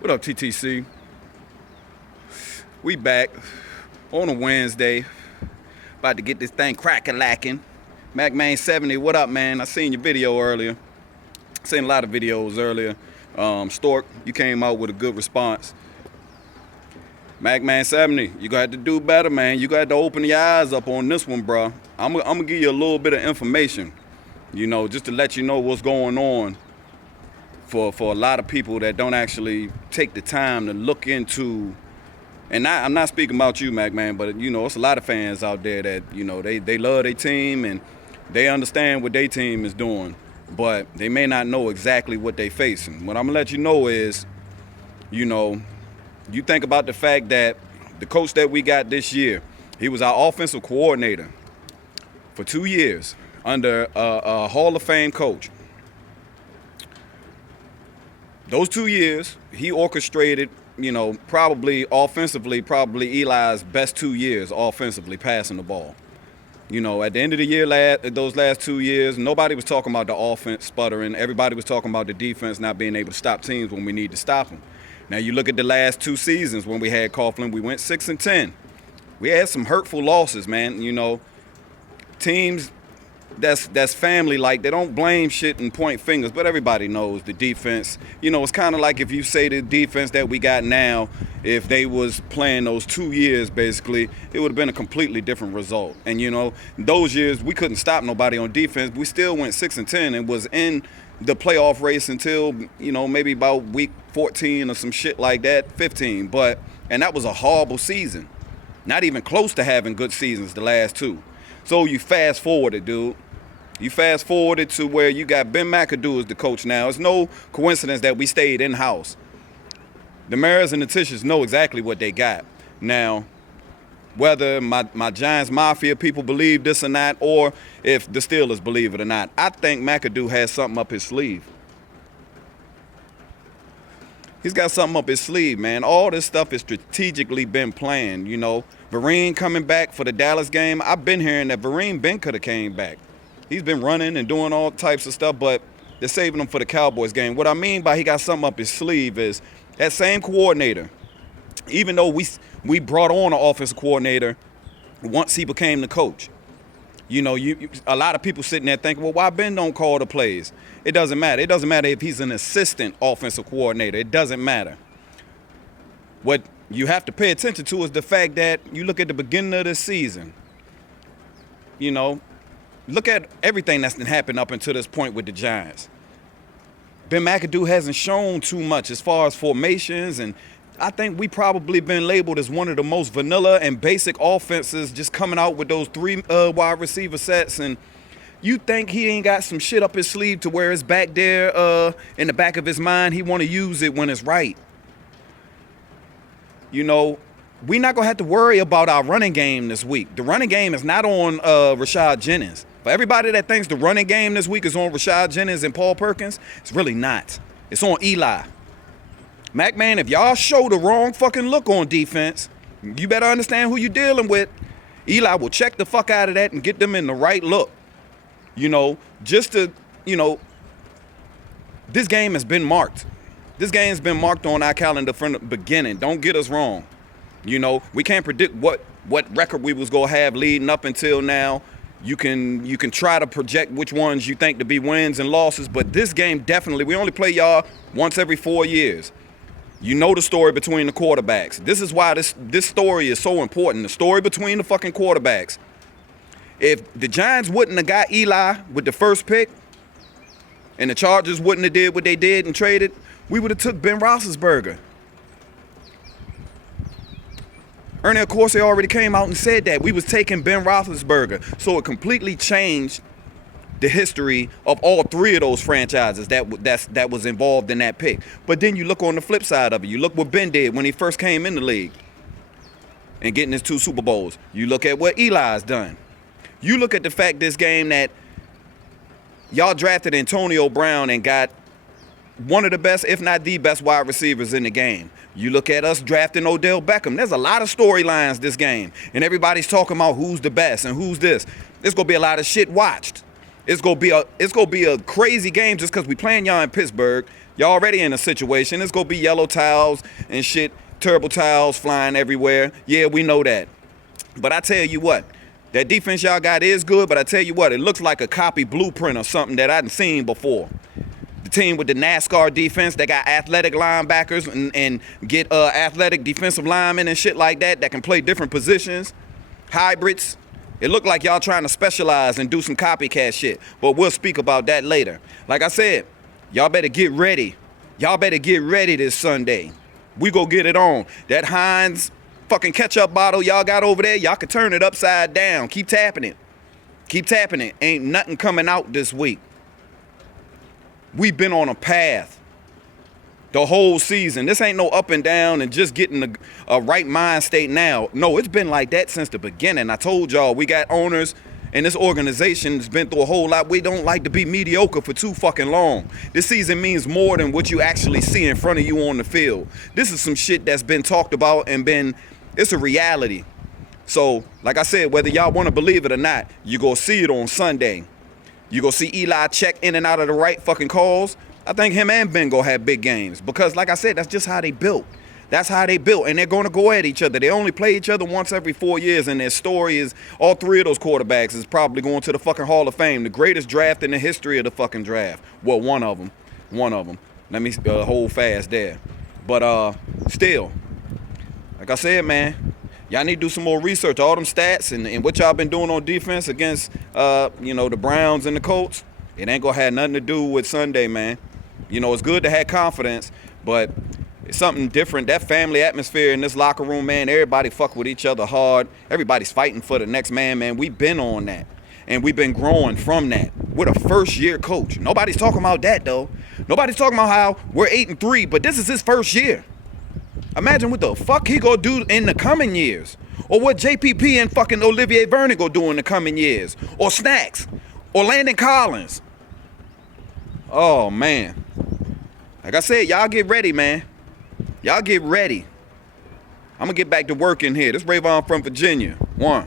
What up, TTC? We back on a Wednesday. About to get this thing crack-a-lacking. MacMan70, what up, man? I seen your video earlier. Seen a lot of videos earlier. Stork, you came out with a good response. MacMan70, you got to do better, man. You got to open your eyes up on this one, bro. I'm gonna give you a little bit of information, just to let you know what's going on for a lot of people that don't actually take the time to look into. And I'm not speaking about you, MacMan, but it's a lot of fans out there that they love their team and they understand what their team is doing, but they may not know exactly what they facing. What I'm gonna let you know is, you think about the fact that the coach that we got this year, he was our offensive coordinator for 2 years under a Hall of Fame coach. Those 2 years, he orchestrated, probably offensively, probably Eli's best 2 years offensively passing the ball. At the end of the year, those last 2 years, nobody was talking about the offense sputtering. Everybody was talking about the defense not being able to stop teams when we need to stop them. Now, you look at the last 2 seasons when we had Coughlin, we went 6-10. We had some hurtful losses, man. Teams that's family, like, they don't blame shit and point fingers, but everybody knows the defense. It's kind of like if you say the defense that we got now, if they was playing those 2 years, basically, it would have been a completely different result. And, those years, we couldn't stop nobody on defense. We still went 6-10 and was in the playoff race until, maybe about week 14 or some shit like that, 15. And that was a horrible season. Not even close to having good seasons the last 2. So you fast forwarded, dude. You fast forwarded to where you got Ben McAdoo as the coach now. It's no coincidence that we stayed in-house. The Maras and the Tishers know exactly what they got. Now, whether my Giants Mafia people believe this or not, or if the Steelers believe it or not, I think McAdoo has something up his sleeve. He's got something up his sleeve, man. All this stuff has strategically been planned, Vereen coming back for the Dallas game. I've been hearing that Vereen Ben could have came back. He's been running and doing all types of stuff, but they're saving him for the Cowboys game. What I mean by he got something up his sleeve is that same coordinator, even though we brought on an offensive coordinator once he became the coach. A lot of people sitting there thinking, well, why Ben don't call the plays? It doesn't matter. It doesn't matter if he's an assistant offensive coordinator. It doesn't matter. What you have to pay attention to is the fact that you look at the beginning of the season, look at everything that's been happening up until this point with the Giants. Ben McAdoo hasn't shown too much as far as formations, and I think we probably been labeled as one of the most vanilla and basic offenses, just coming out with those 3 wide receiver sets. And you think he ain't got some shit up his sleeve to where it's back there in the back of his mind, he want to use it when it's right. We're not going to have to worry about our running game this week. The running game is not on Rashad Jennings. For everybody that thinks the running game this week is on Rashad Jennings and Paul Perkins, it's really not. It's on Eli. MacMan, if y'all show the wrong fucking look on defense, you better understand who you're dealing with. Eli will check the fuck out of that and get them in the right look. This game has been marked. This game's been marked on our calendar from the beginning. Don't get us wrong. We can't predict what record we was gonna have leading up until now. You can try to project which ones you think to be wins and losses, but this game definitely, we only play y'all once every 4 years. The story between the quarterbacks. This is why this story is so important. The story between the fucking quarterbacks. If the Giants wouldn't have got Eli with the first pick, and the Chargers wouldn't have did what they did and traded, we would have took Ben Roethlisberger. Ernie Accorsi already came out and said that. We was taking Ben Roethlisberger. So it completely changed the history of all 3 of those franchises that was involved in that pick. But then you look on the flip side of it. You look what Ben did when he first came in the league and getting his 2 Super Bowls. You look at what Eli's done. You look at the fact this game that y'all drafted Antonio Brown and got one of the best, if not the best, wide receivers in the game. You look at us drafting Odell Beckham. There's a lot of storylines this game. And everybody's talking about who's the best and who's this. There's going to be a lot of shit watched. It's gonna be a crazy game just because we playing y'all in Pittsburgh. Y'all already in a situation. It's gonna be yellow towels and shit, terrible towels flying everywhere. Yeah, we know that. But I tell you what, that defense y'all got is good, but I tell you what, it looks like a copy blueprint or something that I hadn't seen before. The team with the NASCAR defense, they got athletic linebackers and get athletic defensive linemen and shit like that can play different positions, hybrids. It looked like y'all trying to specialize and do some copycat shit, but we'll speak about that later. Like I said, y'all better get ready. Y'all better get ready this Sunday. We go get it on. That Heinz fucking ketchup bottle y'all got over there, y'all can turn it upside down. Keep tapping it. Keep tapping it. Ain't nothing coming out this week. We've been on a path the whole season. This ain't no up and down and just getting a right mind state now. No, it's been like that since the beginning. I told y'all, we got owners and this organization's been through a whole lot. We don't like to be mediocre for too fucking long. This season means more than what you actually see in front of you on the field. This is some shit that's been talked about and it's a reality. So, like I said, whether y'all want to believe it or not, you gonna see it on Sunday. You gonna see Eli check in and out of the right fucking calls. I think him and Ben gonna have big games because, like I said, that's just how they built. That's how they built, and they're gonna go at each other. They only play each other once every 4 years, and their story is all three of those quarterbacks is probably going to the fucking Hall of Fame, the greatest draft in the history of the fucking draft. Well, one of them. Let me hold fast there. But still, like I said, man, y'all need to do some more research. All them stats and what y'all been doing on defense against, the Browns and the Colts, it ain't gonna have nothing to do with Sunday, man. You know, it's good to have confidence, but it's something different. That family atmosphere in this locker room, man, everybody fuck with each other hard. Everybody's fighting for the next man. We've been on that, and we've been growing from that. We're a first-year coach. Nobody's talking about that, though. Nobody's talking about how we're 8-3, but this is his first year. Imagine what the fuck he gonna do in the coming years. Or what JPP and fucking Olivier Vernon gonna do in the coming years. Or Snacks. Or Landon Collins. Oh, man. Like I said, y'all get ready, man. Y'all get ready. I'm gonna get back to work in here. This Rayvon from Virginia. One.